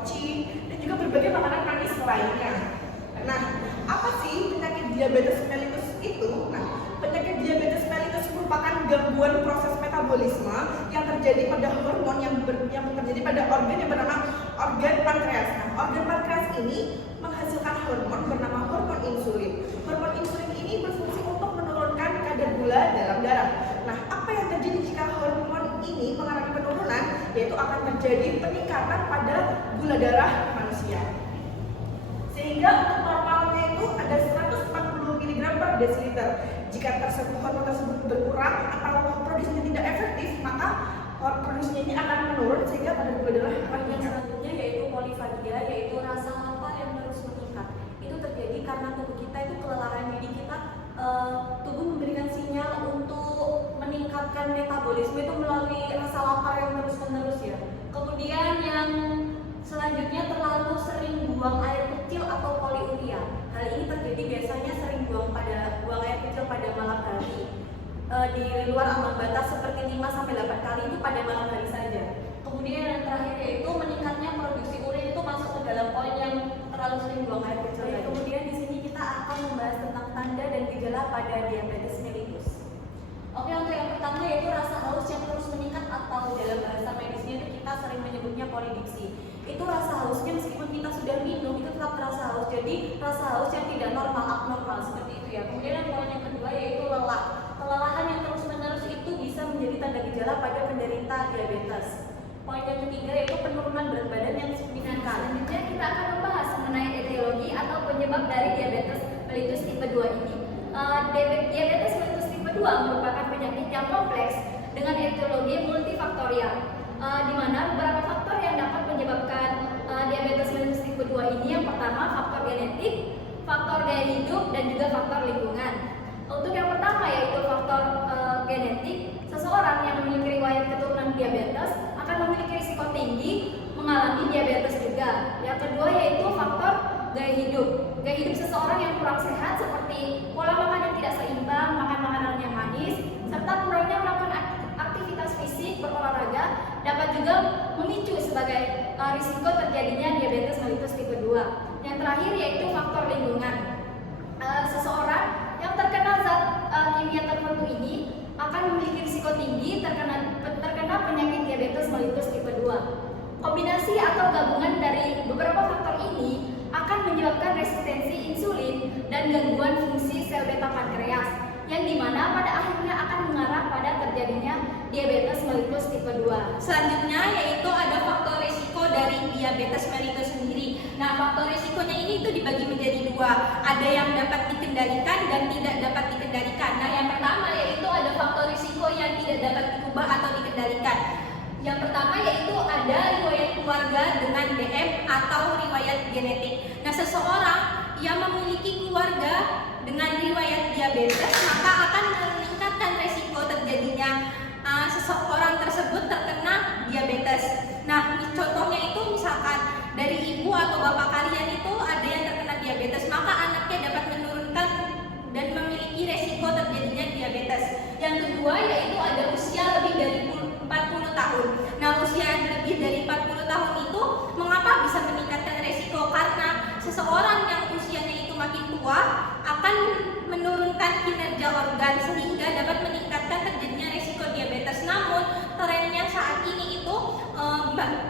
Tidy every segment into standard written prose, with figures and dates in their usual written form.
mochi, dan juga berbagai makanan manis lainnya. Nah, apa sih penyakit diabetes mellitus itu? Nah, penyakit diabetes mellitus merupakan gangguan proses metabolisme yang terjadi pada hormon yang terjadi pada organ yang bernama organ pankreas. Nah, organ pankreas ini menghasilkan hormon bernama hormon insulin. Hormon insulin ini berfungsi untuk menurunkan kadar gula dalam darah. Nah, apa yang terjadi jika hormon ini mengalami penurunan? Yaitu akan terjadi peningkatan pada gula darah manusia. Sehingga untuk normalnya itu ada 140 mg per desiliter. Jika hormon tersebut berkurang atau produksinya tidak efektif, maka produksinya ini akan menurun sehingga kadar gula darah akan meningkat. Selanjutnya yaitu polifagia, yaitu rasa lapar yang terus meningkat. Itu terjadi karena tubuh kita itu kelelahan, jadi kita tubuh memberikan sinyal untuk meningkatkan metabolisme itu melalui rasa lapar yang terus-menerus ya. Kemudian yang selanjutnya terlalu sering buang air kecil atau poliuria. Hal ini terjadi biasanya sering buang air kecil pada malam hari. Di luar ambang batas seperti 5-8 kali itu pada malam hari saja. Kemudian yang terakhir yaitu meningkatnya produksi urin, itu masuk ke dalam poin yang terlalu sering buang air kecil. Kemudian di sini kita akan membahas tentang tanda dan gejala pada diabetes mellitus. Oke, untuk yang pertama yaitu rasa haus yang terus meningkat atau dalam bahasa medisnya itu kita sering menyebutnya polidipsi. Itu rasa hausnya meskipun kita sudah minum itu tetap terasa haus. Jadi rasa haus yang tidak normal, abnormal seperti itu ya. Kemudian yang poin yang kedua yaitu lelah. Kelelahan yang terus-menerus itu bisa menjadi tanda gejala pada penderita diabetes. Poin yang ketiga yaitu penurunan berat badan yang signifikan. Selanjutnya kita akan membahas mengenai etiologi atau penyebab dari diabetes mellitus tipe 2 ini. Diabetes mellitus tipe 2 merupakan penyakit yang kompleks dengan etiologi multifaktorial, di mana beberapa faktor yang dapat menyebabkan diabetes mellitus tipe 2 ini. Yang pertama faktor genetik, faktor gaya hidup, dan juga faktor lingkungan. Untuk yang pertama yaitu faktor genetik, seseorang yang memiliki riwayat keturunan diabetes akan memiliki risiko tinggi mengalami diabetes juga. Yang kedua yaitu faktor gaya hidup. Gaya hidup seseorang yang kurang sehat seperti pola makan yang tidak seimbang, makan makanan yang manis, serta kurangnya melakukan aktivitas fisik, berolahraga dapat juga memicu sebagai risiko terjadinya diabetes mellitus tipe 2. Yang terakhir yaitu faktor lingkungan. Seseorang yang terkena zat kimia tertentu ini akan memiliki risiko tinggi terkena penyakit diabetes mellitus tipe 2. Kombinasi atau gabungan dari beberapa faktor ini akan menyebabkan resistensi insulin dan gangguan fungsi sel beta pankreas, yang dimana pada akhirnya akan mengarah pada terjadinya diabetes mellitus tipe 2. Selanjutnya yaitu ada faktor risiko dari diabetes mellitus sendiri. Nah, faktor risikonya ini itu dibagi menjadi dua. Ada yang dapat dikendalikan dan tidak dapat dikendalikan. Nah, yang pertama yaitu ada faktor risiko yang tidak dapat diubah atau dikendalikan. Yang pertama yaitu ada riwayat keluarga dengan DM atau riwayat genetik. Nah, seseorang yang memiliki keluarga dengan riwayat diabetes maka akan meningkatkan resiko terjadinya seseorang tersebut terkena diabetes. Nah, contohnya itu misalkan dari ibu atau bapak kalian itu ada yang terkena diabetes, maka anaknya dapat menurunkan dan memiliki resiko terjadinya diabetes. Yang kedua yaitu ada usia lebih dari 40 tahun. Nah, usia lebih dari 40 tahun itu mengapa bisa meningkatkan resiko? Karena seseorang yang usianya itu makin tua akan menurunkan kinerja organ sehingga dapat meningkatkan terjadinya resiko diabetes. Namun trennya saat ini itu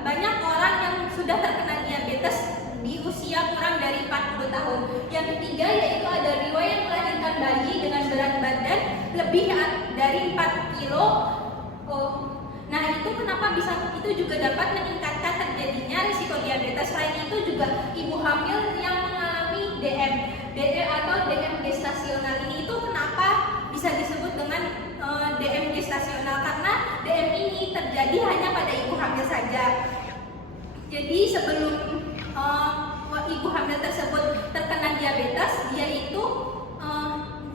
banyak orang yang sudah terkena diabetes di usia kurang dari 40 tahun. Yang ketiga yaitu ada riwayat melahirkan bayi dengan berat badan lebih dari 4 kilo. Nah, itu kenapa bisa itu juga dapat meningkatkan terjadinya risiko diabetes. Selain itu juga ibu hamil yang mengalami DM atau DM gestasional ini itu kenapa bisa disebut dengan DM gestasional, karena DM ini terjadi hanya pada ibu hamil saja. Jadi sebelum ibu hamil tersebut terkena diabetes, dia itu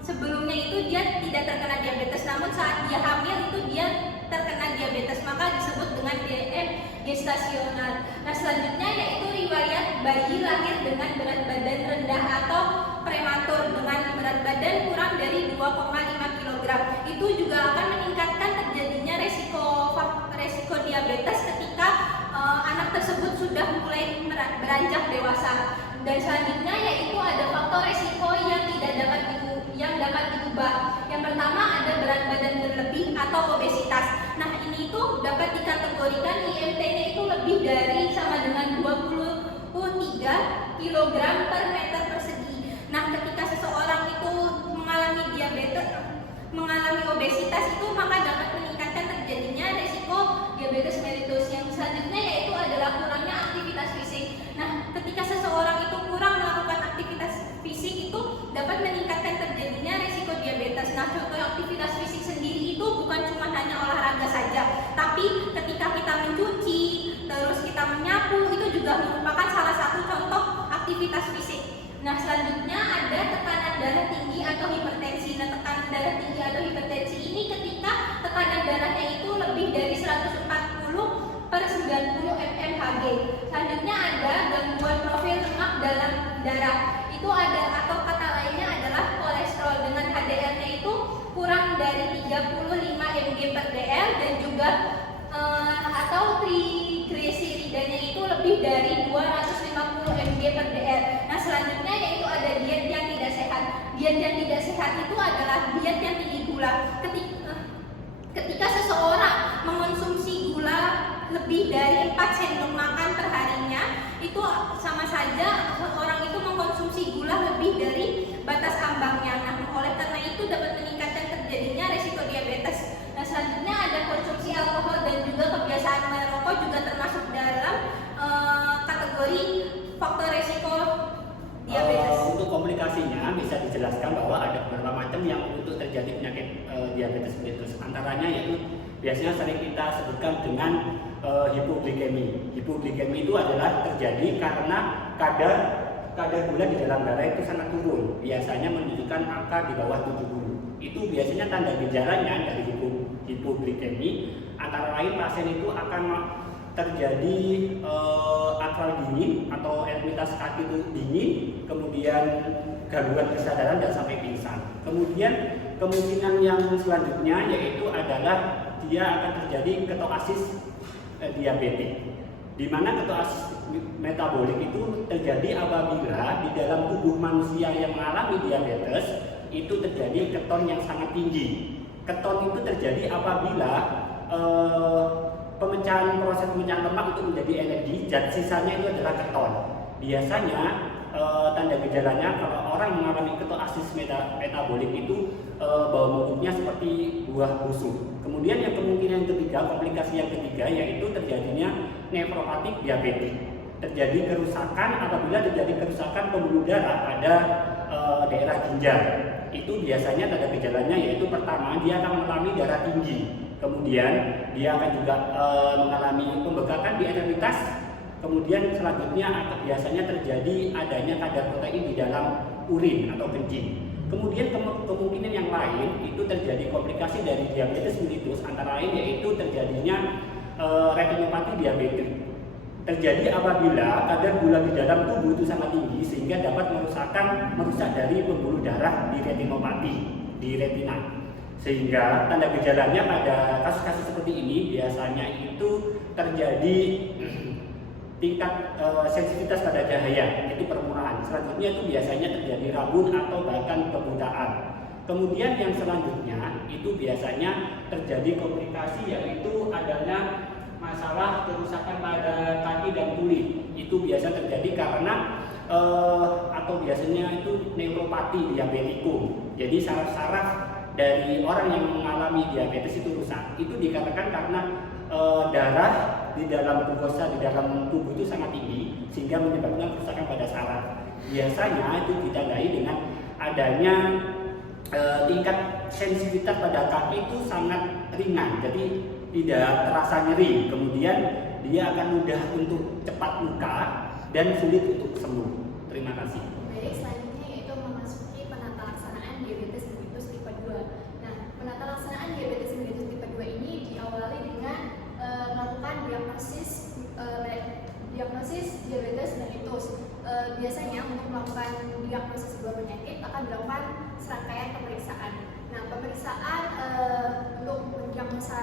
sebelumnya itu dia tidak terkena diabetes, namun saat dia hamil itu dia terkena diabetes, maka disebut dengan DM gestasional. Nah, selanjutnya yaitu riwayat bayi lahir dengan berat badan rendah atau prematur dengan berat badan kurang dari 2,5 kg. Itu juga akan meningkatkan terjadinya resiko diabetes ketika anak tersebut sudah mulai Dan selanjutnya yaitu ada faktor resiko yang dapat diubah. Yang pertama ada berat badan berlebih atau obesitas. Nah, ini itu dapat dikategorikan IMT-nya itu lebih dari sama dengan 23 kg per meter persegi. Nah, ketika seseorang itu mengalami obesitas itu, maka dapat meningkatkan terjadinya resiko diabetes mellitus. Yang selanjutnya yaitu adalah kurangnya aktivitas fisik. Nah, ketika seseorang itu kurang melakukan aktivitas fisik itu dapat meningkatkan terjadinya resiko diabetes. Nah, contoh aktivitas fisik sendiri itu bukan cuma hanya olahraga saja, tapi ketika kita mencuci, terus kita menyapu, itu juga merupakan salah satu contoh aktivitas fisik. Nah, selanjutnya ada tekanan darah tinggi atau hipertensi. Nah, tekanan darah tinggi atau hipertensi ini ketika tekanan darahnya itu lebih dari 140/90 mmHg. Selanjutnya ada gangguan profil lemak dalam darah. Itu ada, atau kata lainnya adalah kolesterol dengan HDL-nya itu kurang dari 35 mg/dl dan juga atau triglyceridanya itu lebih dari 250 mg/dl. Nah, selanjutnya yaitu ada diet yang tidak sehat. Diet yang tidak sehat itu adalah diet yang tinggi gula. Ketika seseorang mengonsumsi gula lebih dari 4 sendok makan per harinya, itu sama saja seseorang itu mengkonsumsi gula lebih dari batas ambangnya. Nah, oleh karena itu dapat meningkatkan terjadinya resiko diabetes. Nah, selanjutnya ada konsumsi alkohol dan juga kebiasaan merokok juga termasuk dalam kategori faktor resiko diabetes. Untuk komplikasinya bisa dijelaskan bahwa ada beberapa macam yang untuk terjadi penyakit diabetes mellitus. Antaranya yaitu biasanya sering kita sebutkan dengan hipoglikemi. Hipoglikemi itu adalah terjadi karena kadar gula di dalam darah itu sangat turun. Biasanya menunjukkan angka di bawah 70. Itu biasanya tanda gejalanya dari hipoglikemi. Antara lain pasien itu akan terjadi akral dingin atau ekstremitas kaki itu dingin, kemudian gangguan kesadaran dan sampai pingsan. Kemudian kemungkinan yang selanjutnya yaitu adalah dia akan terjadi ketoasis diabetik, di mana ketoasis metabolik itu terjadi apabila di dalam tubuh manusia yang mengalami diabetes itu terjadi keton yang sangat tinggi. Keton itu terjadi apabila proses pemecahan lemak itu menjadi energi, dan sisanya itu adalah keton. Biasanya tanda gejalanya kalau orang mengalami ketoasis metabolik itu bau mulutnya seperti buah busuk. Kemudian yang kemungkinan ketiga, komplikasi yang ketiga yaitu terjadinya nefropatik diabetik. Terjadi kerusakan apabila terjadi kerusakan pembuluh darah pada daerah ginjal. Itu biasanya tanda gejalanya yaitu pertama dia akan mengalami darah tinggi. Kemudian dia akan juga mengalami pembekakan di ekstremitas. Kemudian selanjutnya biasanya terjadi adanya kadar protein di dalam urin atau kencing. Kemudian kemungkinan yang lain itu terjadi komplikasi dari diabetes mellitus, antara lain yaitu terjadinya retinopati diabetes. Terjadi apabila kadar gula di dalam tubuh itu sangat tinggi sehingga dapat merusak dari pembuluh darah di retinopati, di retina. Sehingga tanda gejalanya pada kasus-kasus seperti ini biasanya itu terjadi tingkat sensitivitas pada cahaya, itu permulaan. Selanjutnya itu biasanya terjadi rabun atau bahkan kebutaan. Kemudian yang selanjutnya itu biasanya terjadi komplikasi yaitu adanya masalah kerusakan pada kaki dan kulit. Itu biasa terjadi karena atau biasanya itu neuropati diabetikum. Jadi saraf-saraf dari orang yang mengalami diabetes itu rusak. Itu dikarenakan karena darah di dalam glukosa di dalam tubuh itu sangat tinggi sehingga menyebabkan kerusakan pada saraf. Biasanya itu ditandai dengan adanya tingkat sensitivitas pada kaki itu sangat ringan, jadi tidak terasa nyeri. Kemudian dia akan mudah untuk cepat luka dan sulit untuk sembuh. Terima kasih. Baik, selanjutnya yaitu memasuki penata laksanaan diabetes mellitus tipe 2. Nah, penata laksanaan diabetes mellitus tipe 2 ini diawali dengan melakukan diagnosis diabetes mellitus. Biasanya untuk melakukan diagnosis sebuah penyakit akan dilakukan serangkaian pemeriksaan. Nah, pemeriksaan untuk mendiagnosa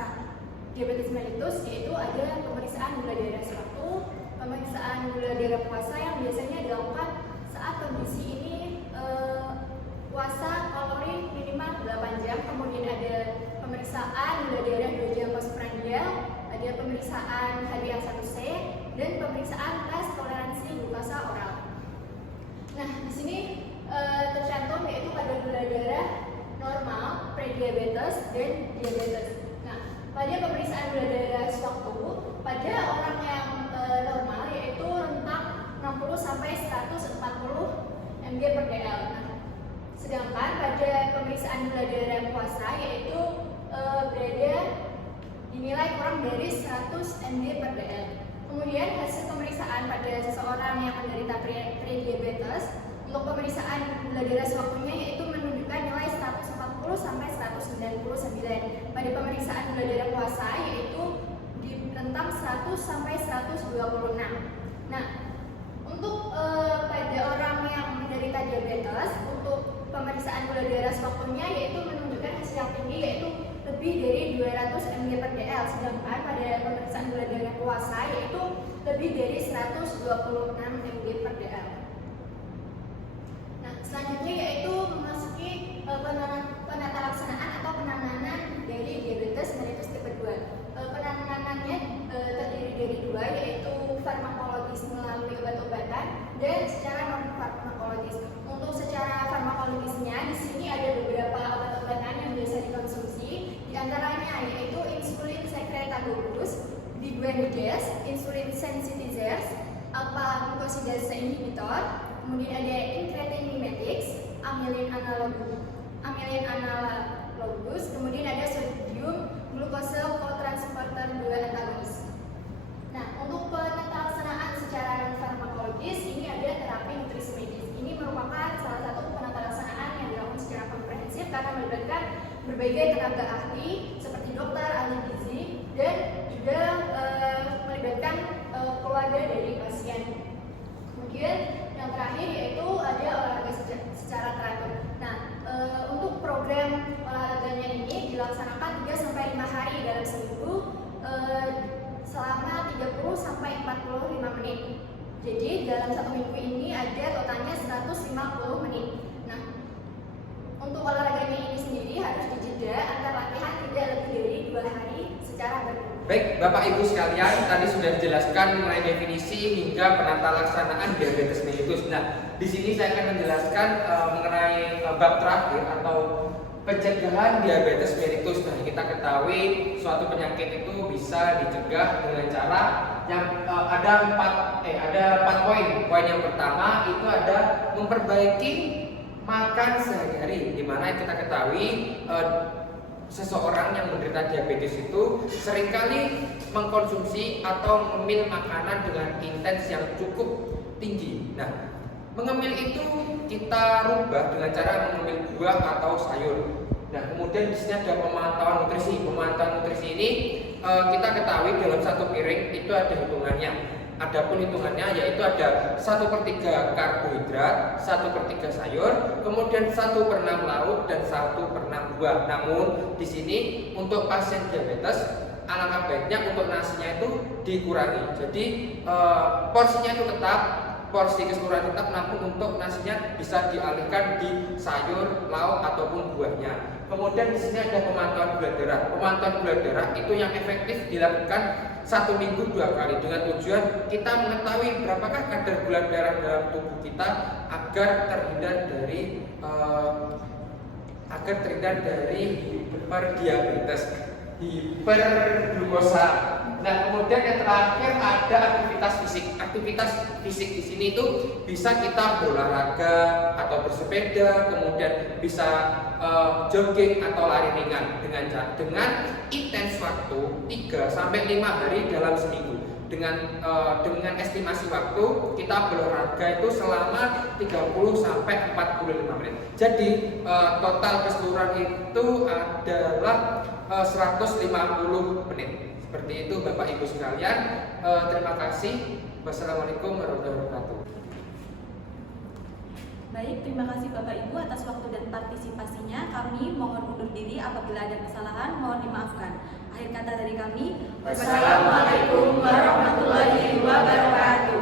diabetes mellitus yaitu ada pemeriksaan gula darah suatu, pemeriksaan gula darah puasa yang biasanya dilakukan gizi ini puasa kalori minimal 8 jam, kemudian ada pemeriksaan gula darah 2 jam postprandial, ada pemeriksaan HbA1c, dan pemeriksaan tes toleransi glukosa oral. Nah, di sini tercantum yaitu kadar gula darah normal, prediabetes, dan diabetes. Nah, pada pemeriksaan gula darah sewaktu pada orang yang normal yaitu rentang 60 sampai 140 mg per dl. Nah, sedangkan pada pemeriksaan gula darah puasa yaitu berada dinilai kurang dari 100 mg per dl. Kemudian hasil pemeriksaan pada seseorang yang menderita prediabetes untuk pemeriksaan gula darah sewaktunya yaitu menunjukkan nilai 140 sampai 199. Pada pemeriksaan gula darah puasa yaitu di rentang 100 sampai 126. Nah, untuk pada orang yang menderita diabetes untuk pemeriksaan gula darah sewaktunya yaitu menunjukkan hasil yang tinggi yaitu lebih dari 200 mg per dl, sedangkan pada pemeriksaan gula darah puasa yaitu lebih dari 126 mg per dl. Nah, selanjutnya yaitu memasuki penata laksanaan atau penanganan dari diabetes mellitus tipe 2. Penanganannya terdiri dari dua, yaitu farmakologis melalui obat-obatan dan secara non farmakologis. Untuk secara farmakologisnya di sini ada beberapa obat-obatan yang biasa dikonsumsi, di antaranya yaitu insulin secretagogus, biguanidase, insulin sensitizers, alpha glucosidase inhibitor, kemudian ada incretin mimetics, amylin analogus, kemudian ada sodium glucose cotransporter 2 antagonis. Nah, untuk penata-laksanaan secara non farmakologis ini ada terapi nutrisi medis. Ini merupakan salah satu penata-laksanaan yang dilakukan secara komprehensif karena melibatkan berbagai tenaga ahli seperti dokter, ahli gizi, dan juga melibatkan keluarga dari pasien. Kemudian yang terakhir yaitu ada olahraga secara teratur. Nah, untuk program olahraganya ini dilaksanakan 3-5 hari dalam seminggu selama 30 sampai 45 menit. Jadi dalam satu minggu ini ada totalnya 150 menit. Nah, untuk olahraganya ini sendiri harus dijeda antar latihan tidak lebih dari 2 hari secara berturut. Baik, Bapak Ibu sekalian, tadi sudah dijelaskan mengenai definisi hingga penata laksanaan diabetes mellitus. Nah, di sini saya akan menjelaskan mengenai bab terakhir atau pencegahan diabetes mellitus. Nah, kita ketahui suatu penyakit itu bisa dicegah dengan cara yang ada 4 poin. Poin yang pertama itu ada memperbaiki makan sehari-hari, di mana kita ketahui seseorang yang menderita diabetes itu seringkali mengkonsumsi atau mengemil makanan dengan intens yang cukup tinggi. Nah, mengemil itu kita rubah dengan cara mengemil buah atau sayur. Nah, kemudian di sini ada pemantauan nutrisi. Pemantauan nutrisi ini kita ketahui dalam satu piring itu ada hitungannya. Adapun hitungannya yaitu ada 1/3 karbohidrat, 1/3 sayur, kemudian 1/6 lauk dan 1/6 buah. Namun di sini untuk pasien diabetes alangkah baiknya untuk nasinya itu dikurangi. Jadi porsinya itu tetap, porsi keseluruhan tetap, namun untuk nasinya bisa dialihkan di sayur, lauk ataupun buahnya. Kemudian di sini ada pemantauan gula darah. Pemantauan gula darah itu yang efektif dilakukan 1 minggu 2 kali dengan tujuan kita mengetahui berapakah kadar gula darah dalam tubuh kita agar terhindar dari hiperdiabetes, hiperglukosa. Nah, kemudian yang terakhir ada aktivitas fisik. Aktivitas fisik di sini itu bisa kita berolahraga atau bersepeda, kemudian bisa jogging atau lari ringan dengan intens waktu 3-5 hari dalam seminggu. Dengan estimasi waktu kita berolahraga itu selama 30-45 menit. Jadi total keseluruhan itu adalah 150 menit. Seperti itu Bapak Ibu sekalian. Terima kasih. Wassalamualaikum warahmatullahi wabarakatuh. Baik, terima kasih Bapak Ibu atas waktu dan partisipasinya. Kami mohon undur diri apabila ada kesalahan, mohon dimaafkan. Akhir kata dari kami, Wassalamualaikum warahmatullahi wabarakatuh.